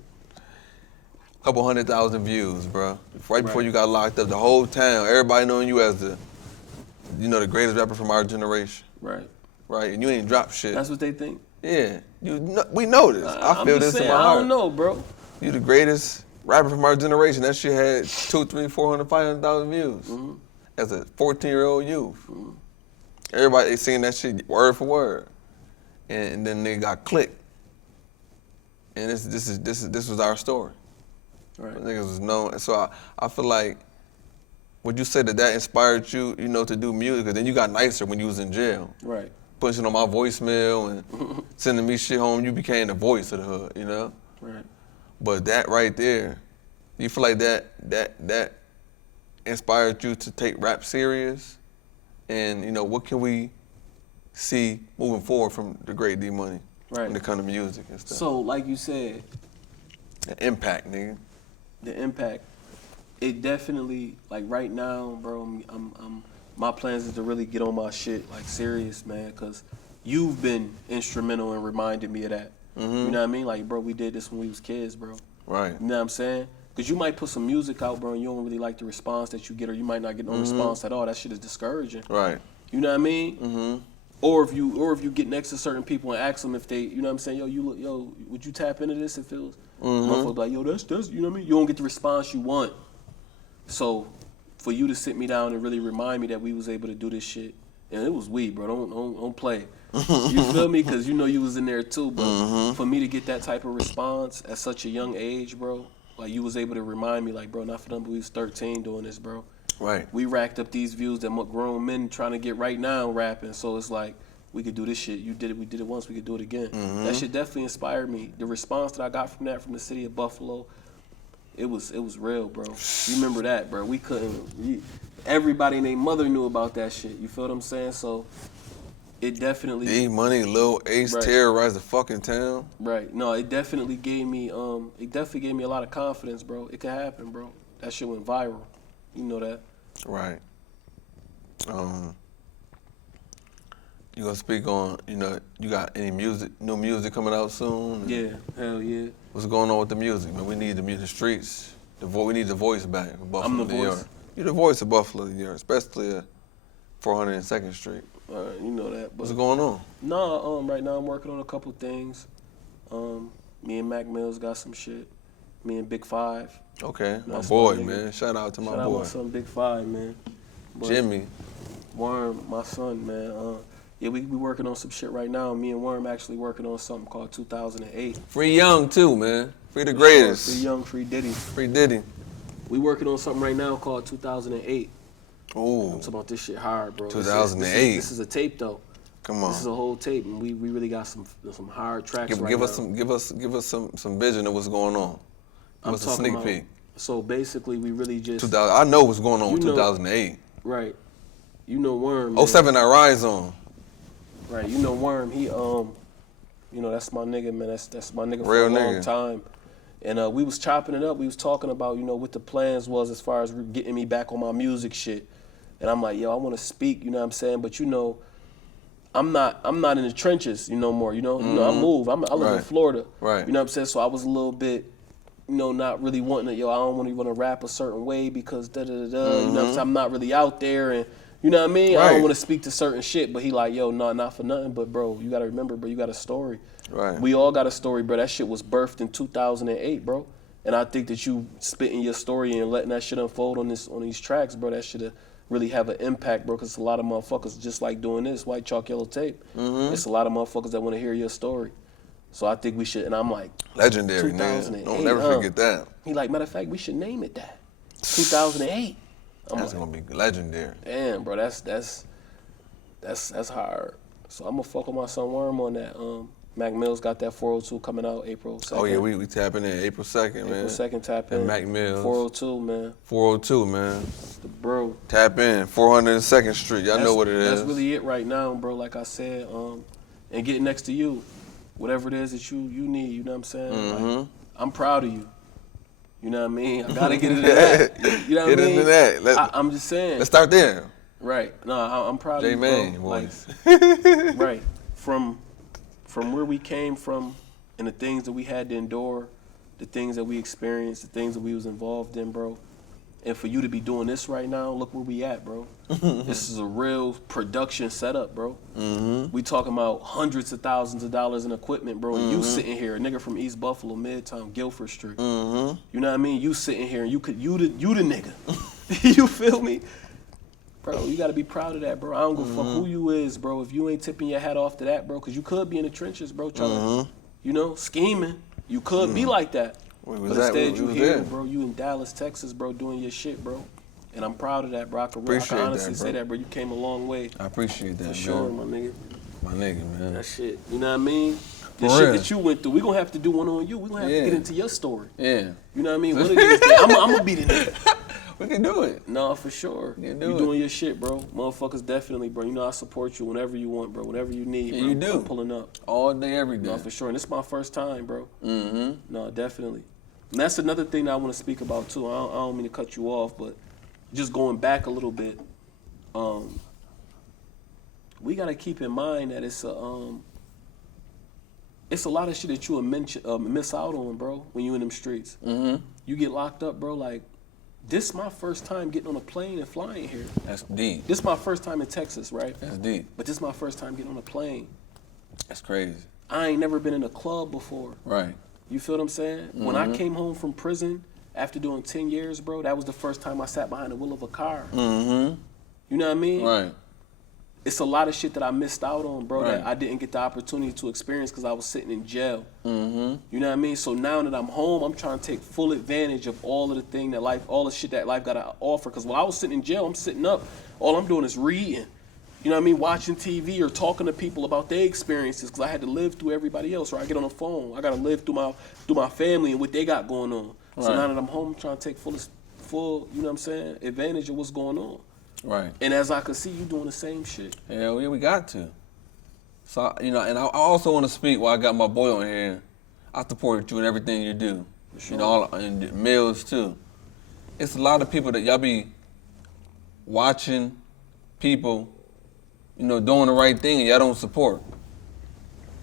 Couple 100,000 views, bro. Right before you got locked up, the whole town, everybody knowing you as the greatest rapper from our generation. Right. right? And you ain't dropped shit. That's what they think. Yeah, we know this. I feel this in my heart. I don't know, bro. You the greatest rapper from our generation. That shit had 200, 300, 400, 500,000 views. Mm-hmm. As a 14-year-old youth. Mm-hmm. Everybody singing that shit word for word. And then they got clicked. And this was our story. Right. Niggas was known. So I feel like, would you say that inspired you, to do music? Because then you got nicer when you was in jail. Right. Pushing on my voicemail and sending me shit home. You became the voice of the hood, Right. But that right there, you feel like that inspired you to take rap serious? And, what can we see moving forward from the great Dmoney when it comes to music and stuff? So, like you said, the impact, nigga. The impact. It definitely, like right now, bro, I'm my plans is to really get on my shit, like serious, man, because you've been instrumental in reminding me of that. Mm-hmm. You know what I mean? Like, bro, we did this when we was kids, bro. Right. You know what I'm saying? Because you might put some music out, bro, and you don't really like the response that you get, or you might not get no response at all. That shit is discouraging. Right. You know what I mean? Mm-hmm. Or if you get next to certain people and ask them if they, you know what I'm saying, yo, would you tap into this if it was? Motherfuckers like, yo, that's, you know what I mean? You don't get the response you want. So, for you to sit me down and really remind me that we was able to do this shit, and it was we, bro. Don't play. You feel me? Because you was in there too. But for me to get that type of response at such a young age, bro, like you was able to remind me, like, bro, not for nothing, but we was 13 doing this, bro. Right. We racked up these views that grown men trying to get right now rapping. So it's like, we could do this shit. You did it. We did it once. We could do it again. That shit definitely inspired me. The response that I got from the city of Buffalo, it was real, bro. You remember that, bro? We couldn't. Everybody and their mother knew about that shit. You feel what I'm saying? So it definitely. Dmoney, Lil Ace terrorized the fucking town. Right. No, it definitely gave me. It definitely gave me a lot of confidence, bro. It could happen, bro. That shit went viral. You know that. Right. You gonna speak on, you got any new music coming out soon? Yeah, hell yeah. What's going on with the music, man? We need the music streets. We need the voice back of Buffalo, I'm the New voice. York. You're the voice of Buffalo, New York, especially 402nd Street. You know that. But what's going on? No, right now I'm working on a couple things. Me and Mac Mills got some shit. Me and Big Five. Okay, my boy, man. Shout out to my boy. Shout out my son, Big Five, man. But Jimmy. Worm, my son, man. Yeah, we working on some shit right now. Me and Worm actually working on something called 2008. Free Young too, man. Free the greatest. Free Young, free Diddy. Free Diddy. We working on something right now called 2008. Ooh. I'm talking about this shit hard, bro. 2008. This is a tape though. Come on. This is a whole tape, and we really got some hard tracks right now. Give us some vision of what's going on. What's a sneak peek? So basically, we really just. I know what's going on with 2008. Right. You know Worm. 07 that Rise on. Right. You know Worm. He that's my nigga, man. That's my nigga Real for a long nigga. time. And we was chopping it up. We was talking about what the plans was as far as getting me back on my music shit. And I'm like, yo, I want to speak. You know what I'm saying? But I'm not in the trenches. No more. I move. I live in Florida. Right. You know what I'm saying? So I was a little bit. Not really wanting to, I don't really want to rap a certain way because You know what I'm saying? I'm not really out there and, you know what I mean? Right. I don't want to speak to certain shit, but he like, yo, no, not for nothing, but bro, you got to remember, bro, you got a story. Right. We all got a story, bro. That shit was birthed in 2008, bro. And I think that you spitting your story and letting that shit unfold on these tracks, bro, that should really have an impact, bro, because a lot of motherfuckers just like doing this, white chalk, yellow tape. It's a lot of motherfuckers that want to hear your story. So I think we should, and I'm like, legendary, man. Don't never forget that. He like, matter of fact, we should name it that. 2008. That's gonna be legendary. Damn, bro, that's hard. So I'm gonna fuck with my son Worm on that. Mac Mills got that 402 coming out April 2nd. Oh yeah, we tapping in April 2nd, man. April 2nd, tap in. And Mac Mills. 402, man. 402, man. The bro. Tap in, 402nd Street. Y'all know what it is. That's really it right now, bro. Like I said, and get next to you. Whatever it is that you need, you know what I'm saying? Like, I'm proud of you. You know what I mean? I gotta get into that. You know what I mean? Get into that. I'm just saying. Let's start there. Right. No, I'm proud of you, bro. J-Man, voice. Right. From where we came from and the things that we had to endure, the things that we experienced, the things that we was involved in, bro. And for you to be doing this right now, look where we at, bro. This is a real production setup, bro. We talking about hundreds of thousands of dollars in equipment, bro. And you sitting here, a nigga from East Buffalo, Midtown, Guilford Street. You know what I mean? You sitting here and you the nigga. You feel me? Bro, you gotta be proud of that, bro. I don't give a fuck who you is, bro. If you ain't tipping your hat off to that, bro, because you could be in the trenches, bro, trying to, you know, scheming. You could be like that. But instead, you here, bro. You in Dallas, Texas, bro, doing your shit, bro. And I'm proud of that, bro. I can honestly say that, bro. You came a long way. I appreciate that, for sure, my nigga. My nigga, man. That shit, you know what I mean? The shit that you went through, we gonna have to do one on you. We gonna have to get into your story. Yeah. You know what I mean? One of these days, I'm gonna beat it nigga. We can do it. No, for sure. You doing your shit, bro. Motherfuckers, definitely, bro. You know I support you whenever you want, bro. Whatever you need, bro. You do. I'm pulling up. All day, every day. No, for sure. And this is my first time, bro. No, definitely. And that's another thing that I want to speak about, too. I don't mean to cut you off, but just going back a little bit, we got to keep in mind that it's a lot of shit that you will miss out on, bro, when you in them streets. You get locked up, bro, like, this is my first time getting on a plane and flying here. That's deep. This is my first time in Texas, right? That's deep. But this is my first time getting on a plane. That's crazy. I ain't never been in a club before. Right. You feel what I'm saying? When I came home from prison after doing 10 years, bro, that was the first time I sat behind the wheel of a car. You know what I mean? Right. It's a lot of shit that I missed out on, bro, that I didn't get the opportunity to experience because I was sitting in jail. You know what I mean? So now that I'm home, I'm trying to take full advantage of all of the thing that life, all the shit that life got to offer. Because while I was sitting in jail, I'm sitting up. All I'm doing is reading. You know what I mean? Watching TV or talking to people about their experiences because I had to live through everybody else. Or I get on the phone. I got to live through my family and what they got going on. Right. So now that I'm home, I'm trying to take full, you know what I'm saying, advantage of what's going on. Right. And as I can see, you doing the same shit. Yeah, we got to. So, you know, and I also want to speak while I got my boy on here. I support you in everything you do. Sure. You know, and meals too. It's a lot of people that y'all be watching people, you know, doing the right thing and y'all don't support.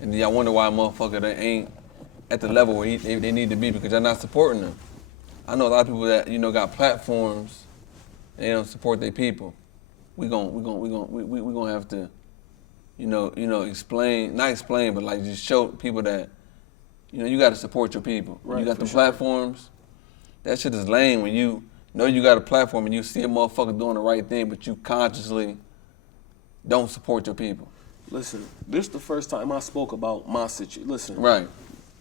And then y'all wonder why a motherfucker they ain't at the level where they need to be because y'all not supporting them. I know a lot of people that, you know, got platforms. They don't support their people. We gonna have to, you know, explain, not explain, but like just show people that, you know, you got to support your people. Right, you got the platforms. That shit is lame when you know you got a platform and you see a motherfucker doing the right thing, but you consciously don't support your people. Listen, this is the first time I spoke about my situation. Listen. Right.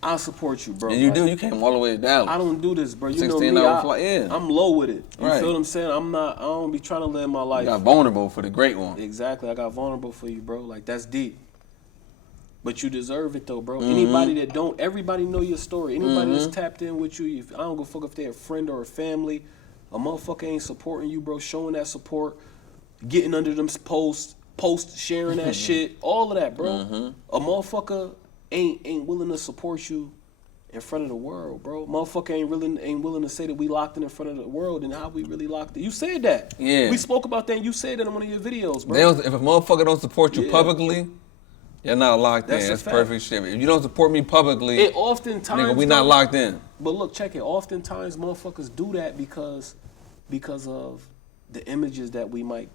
I support you, bro. And you do. You came all the way to Dallas. I don't do this, bro. You know me. I'm low with it. You feel what I'm saying? I don't be trying to live my life. You got vulnerable for the great one. Exactly. I got vulnerable for you, bro. Like, that's deep. But you deserve it, though, bro. Anybody that don't, everybody know your story. Anybody that's tapped in with you, I don't give a fuck if they're a friend or a family. A motherfucker ain't supporting you, bro. Showing that support. Getting under them posts, sharing that shit. All of that, bro. A motherfucker ain't willing to support you in front of the world, bro. Motherfucker ain't willing to say that we locked in front of the world and how we really locked in. You said that. Yeah. We spoke about that and you said that in one of your videos, bro. If a motherfucker don't support you publicly, you're not locked in. That's perfect shit. If you don't support me publicly, nigga, we not locked in. But look, check it. Oftentimes motherfuckers do that because of the images that we might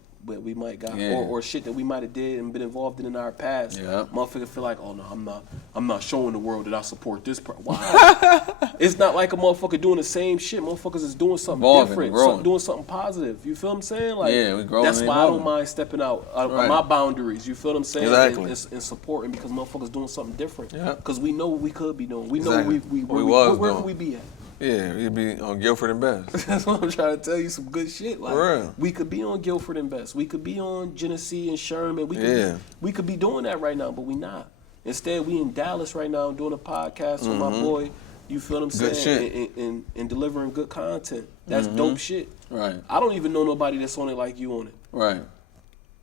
got or shit that we might have did and been involved in our past. Yeah. Motherfucker feel like, oh no, I'm not showing the world that I support this. Why? It's not like a motherfucker doing the same shit. Motherfuckers is doing something different, doing something positive. You feel what I'm saying? Like, we growing. That's why I don't mind stepping out of my boundaries. You feel what I'm saying? Exactly. And supporting because motherfuckers doing something different. Yeah. Because we know what we could be doing. We know where we be at. Yeah, we'd be on Guilford and Best. That's what I'm trying to tell you, some good shit. Like, for real. We could be on Guilford and Best. We could be on Genesee and Sherman. We could be doing that right now, but we not. Instead, we in Dallas right now doing a podcast with my boy. You feel what I'm saying? Good shit. And delivering good content. That's dope shit. Right. I don't even know nobody that's on it like you on it. Right.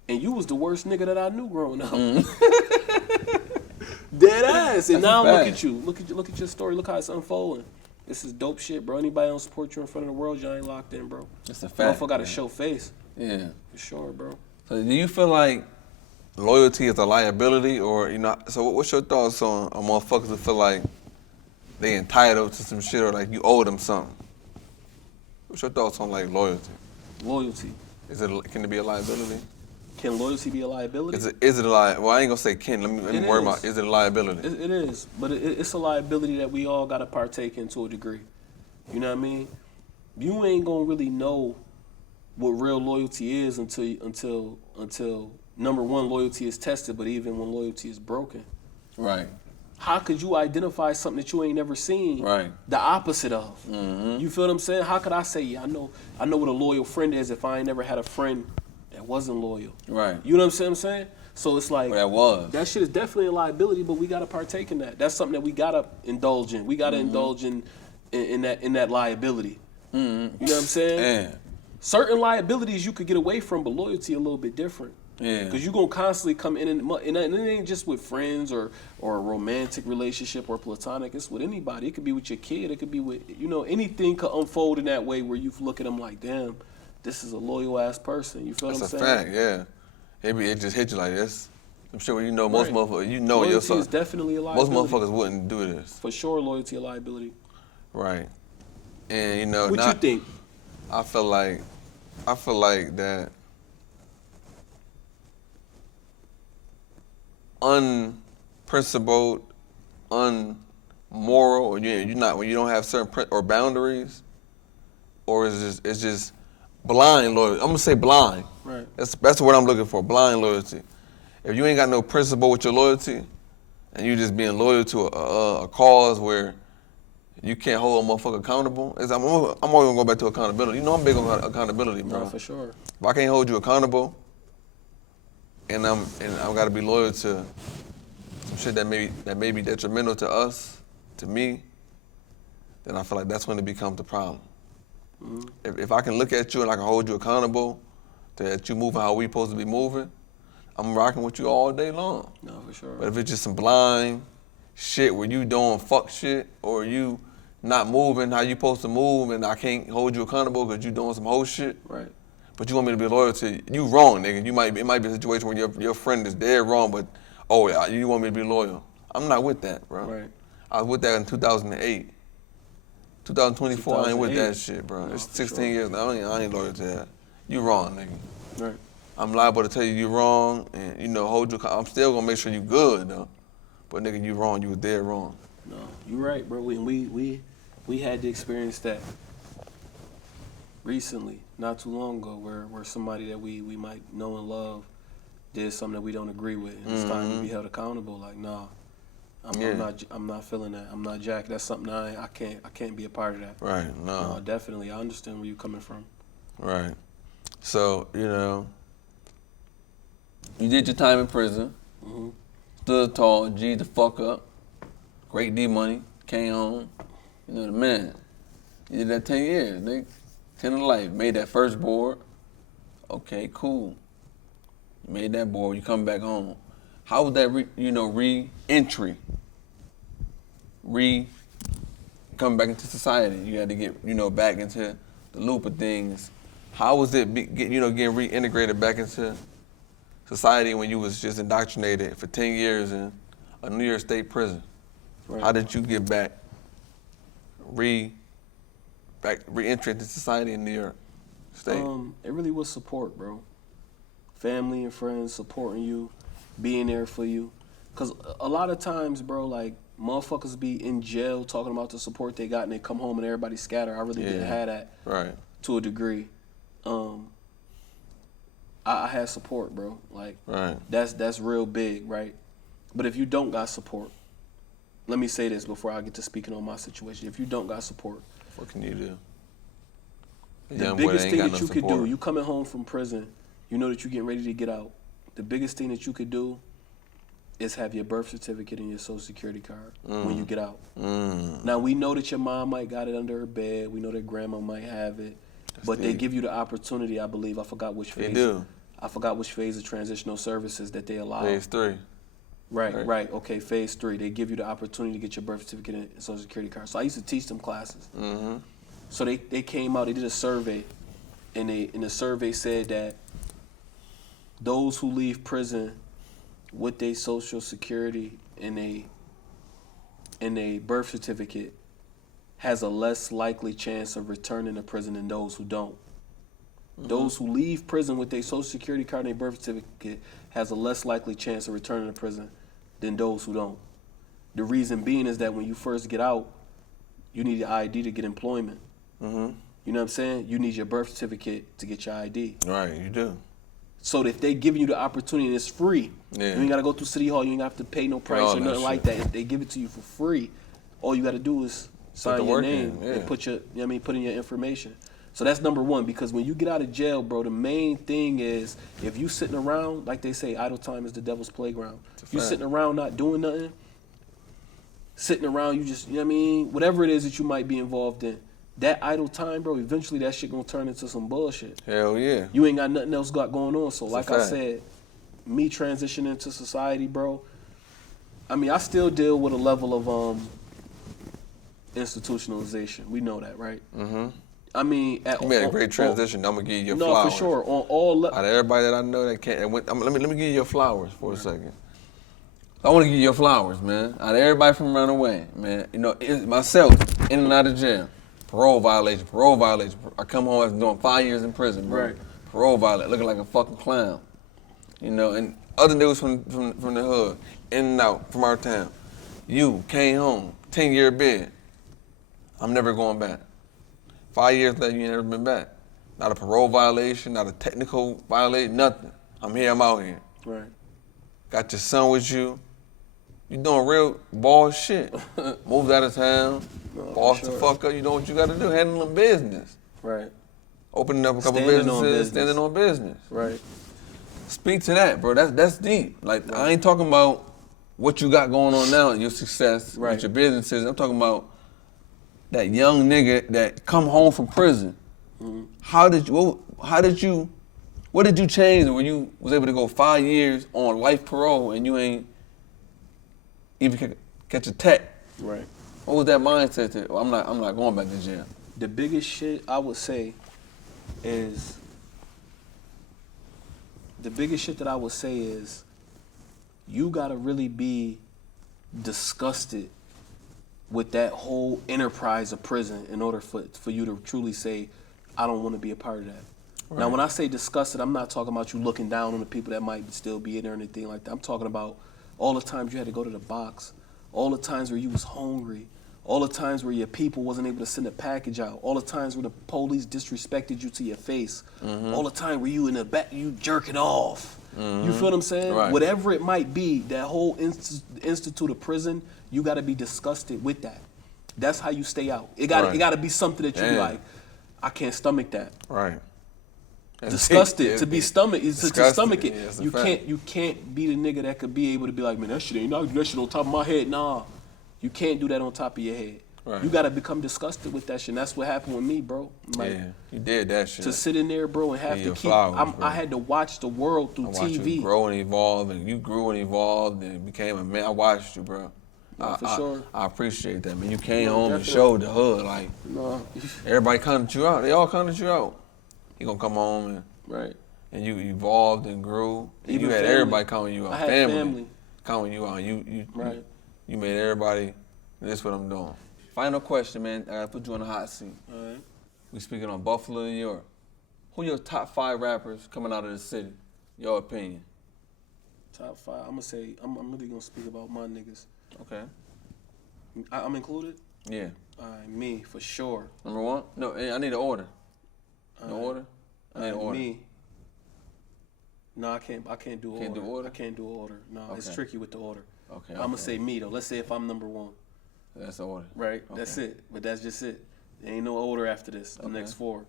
And you was the worst nigga that I knew growing up. Dead ass. And now look at you. Look at your story. Look how it's unfolding. This is dope shit, bro. Anybody don't support you in front of the world, you ain't locked in, bro. It's a fact. Motherfucker got to show face. Yeah. For sure, bro. So do you feel like loyalty is a liability or, you know, so what's your thoughts on motherfuckers that feel like they entitled to some shit or like you owe them something? What's your thoughts on like loyalty? Loyalty. Can it be a liability? Can loyalty be a liability? Is it a liability? Well, I ain't gonna say can. Let me worry about. Is it a liability? It is, but it's a liability that we all gotta partake in to a degree. You know what I mean? You ain't gonna really know what real loyalty is until number one, loyalty is tested, but even when loyalty is broken. Right. How could you identify something that you ain't never seen? Right. The opposite of. Mm-hmm. You feel what I'm saying? How could I say, yeah, I know what a loyal friend is if I ain't never had a friend that wasn't loyal? Right. You know what I'm saying? So it's like that shit is definitely a liability, but we gotta partake in that. That's something that we gotta indulge in. We gotta indulge in that liability. Mm-hmm. You know what I'm saying? Yeah. Certain liabilities you could get away from, but loyalty a little bit different. Yeah. Because you're going to constantly come in and it ain't just with friends or a romantic relationship or platonic. It's with anybody. It could be with your kid. It could be with, anything could unfold in that way where you look at them like, damn, this is a loyal-ass person. You feel what I'm saying? That's a fact, yeah. It just hit you like this. I'm sure most motherfuckers, loyalty yourself. Is definitely a liability. Most motherfuckers wouldn't do this. For sure, loyalty a liability. Right. And, What you think? I feel like that unprincipled, unmoral, or when you don't have certain or boundaries, or it's just blind loyalty. I'm gonna say blind. Right. That's what I'm looking for. Blind loyalty. If you ain't got no principle with your loyalty, and you just being loyal to a cause where you can't hold a motherfucker accountable, I'm always gonna go back to accountability. I'm big on accountability, bro. No, for sure. If I can't hold you accountable, and I've got to be loyal to some shit that may be detrimental to us, to me, then I feel like that's when it becomes the problem. Mm-hmm. If I can look at you and I can hold you accountable, that you moving how we supposed to be moving, I'm rocking with you all day long. No, for sure. But if it's just some blind shit where you doing fuck shit or you not moving how you supposed to move and I can't hold you accountable because you doing some whole shit. Right. But you want me to be loyal to you wrong, nigga. It might be a situation where your friend is dead wrong, but you want me to be loyal. I'm not with that, bro. Right. I was with that in 2008. 2024, I ain't with that shit, bro. No, it's 16 years now. I ain't loyal to that. You wrong, nigga. Right. I'm liable to tell you you wrong and hold you. I'm still gonna make sure you good though. But nigga, you wrong. You was dead wrong. No, you right, bro. We had to experience that recently, not too long ago, where somebody that we might know and love did something that we don't agree with, and it's time to be held accountable. Like, nah, I'm not feeling that. I'm not Jack. That's something I can't be a part of that. Right. No. Definitely. I understand where you're coming from. Right. So you did your time in prison. Mm-hmm. Stood tall, G'd the fuck up. Great Dmoney, came home. The man. You did that 10 years, nigga. 10 of life. Made that first board. Okay, cool. You made that board. You come back home. How was that re-entry? Coming back into society. You had to get back into the loop of things. How was it getting reintegrated back into society when you was just indoctrinated for 10 years in a New York State prison? Right. How did you get back re-entry into society in New York State? It really was support, bro. Family and friends supporting you, being there for you. Cause a lot of times, bro, like motherfuckers be in jail talking about the support they got and they come home and everybody scatter. I really didn't have that. Right. To a degree. I had support, bro. Like, right. That's real big, right? But if you don't got support, let me say this before I get to speaking on my situation. If you don't got support, what can you do? The biggest thing that you could do, you coming home from prison, you know that you're getting ready to get out. The biggest thing that you could do is have your birth certificate and your social security card when you get out. Now, we know that your mom might got it under her bed. We know that grandma might have it. But they give you the opportunity, I believe. I forgot which phase. They do. I forgot which phase of transitional services that they allow. Phase 3. Right. Okay, phase 3. They give you the opportunity to get your birth certificate and social security card. So I used to teach them classes. Mm-hmm. So they came out, they did a survey, and the survey said that those who leave prison with their social security and a birth certificate has a less likely chance of returning to prison than those who don't. Those who leave prison with their social security card and their birth certificate has a less likely chance of returning to prison than those who don't. The reason being is that when you first get out, you need your ID to get employment. You know what I'm saying? You need your birth certificate to get your ID. Right, you do. So if they giving you the opportunity and it's free, you ain't got to go through City Hall, you ain't have to pay no price or nothing like that. If they give it to you for free, all you got to do is sign your name and put your, put in your information. So that's number one, because when you get out of jail, bro, the main thing is if you sitting around, like they say, idle time is the devil's playground. If you sitting around not doing nothing, sitting around, you just, whatever it is that you might be involved in, that idle time, bro, eventually that shit gonna turn into some bullshit. Hell yeah. You ain't got nothing else going on. So like I said, me transitioning into society, bro, I still deal with a level of institutionalization. We know that, right? You made a great transition. I'm gonna give you your flowers. No, for sure. On all out of everybody that I know that can't, let me give you your flowers for a second. I want to give you your flowers, man. Out of everybody from around the way, man. Myself, in and out of jail, parole violation. I come home after doing 5 years in prison, bro. Right. Parole violation, looking like a fucking clown. And other dudes from the hood, in and out from our town. You came home, 10-year bid. I'm never going back. 5 years later, you ain't never been back. Not a parole violation, not a technical violation, nothing. I'm out here. Right. Got your son with you. You doing real ball shit. Moved out of town, boss the fuck up. You know what you got to do, handling business. Right. Opening up a couple businesses, standing on business. Right. Speak to that, bro. That's deep. Like, I ain't talking about what you got going on now and your success with your businesses. I'm talking about that young nigga that come home from prison. What did you change when you was able to go 5 years on life parole and you ain't even catch a tech? Right. What was that mindset that I'm not going back to jail? The biggest shit I would say is you gotta really be disgusted with that whole enterprise of prison in order for you to truly say, I don't want to be a part of that. Right. Now, when I say disgusted, I'm not talking about you looking down on the people that might still be in there or anything like that. I'm talking about all the times you had to go to the box, all the times where you was hungry, all the times where your people wasn't able to send a package out, all the times where the police disrespected you to your face, all the time where you in the back, you jerking off. You feel what I'm saying? Right. Whatever it might be, that whole institute of prison, you got to be disgusted with that. That's how you stay out. It got to be something that you be like, I can't stomach that. Right. Disgusted to stomach it. Yeah, you can't be the nigga that could be able to be like, man, that shit on top of my head. Nah, you can't do that on top of your head. Right. You gotta become disgusted with that shit. And that's what happened with me, bro. Like, you did that shit. To sit in there, bro, and have to keep. Flowers, I had to watch the world through TV. You grow and evolve, and you grew and evolved and became a man. I watched you, bro. For sure. I appreciate that, man. You came home and showed the hood, like everybody counted you out. They all counted you out. You gonna come home and you evolved and grew. And you had family. Everybody counting you out. I had family counting you out. You made everybody. This what I'm doing. Final question, man. I gotta put you on the hot seat. All right. We speaking on Buffalo, New York. Who your top 5 rappers coming out of the city? Your opinion. Top 5. I'm gonna say I'm really gonna speak about my niggas. Okay. I'm included? Yeah. All right, me for sure. Number 1? No, I need an order. No order? I need an order. Me. No, I can't do order. Can't do order? I can't do order. No, It's tricky with the order. Okay. I'm gonna say me though. Let's say if I'm number 1. That's the order. Right. Okay. That's it. But that's just it. There ain't no order after this. The next 4.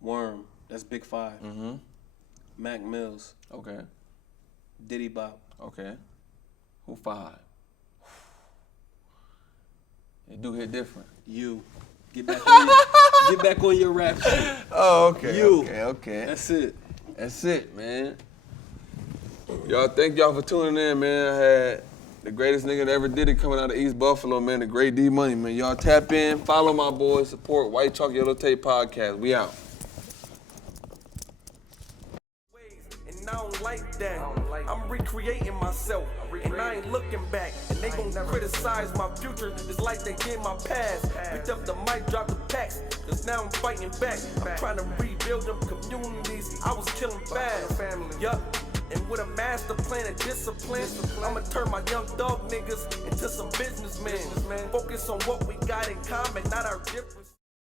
Worm. That's Big 5. Mac Mills. Okay. Diddy Bop. Okay. Who 5? It do hit different. You. Get back on your rap shit. Oh, okay. You. Okay. That's it. That's it, man. Y'all, thank y'all for tuning in, man. I had the greatest nigga that ever did it coming out of East Buffalo, man. The great Dmoney, man. Y'all tap in, follow my boys, support White Chalk Yellow Tape Podcast. We out. and I don't like that. I'm recreating myself, and I ain't looking back. And they gon' criticize my future just like they did my past. Picked up the mic, dropped the packs, cause now I'm fighting back. I'm trying to rebuild them communities I was killing fast. Yup. And with a master plan and discipline, I'ma turn my young dog niggas into some businessmen. Focus on what we got in common, not our difference.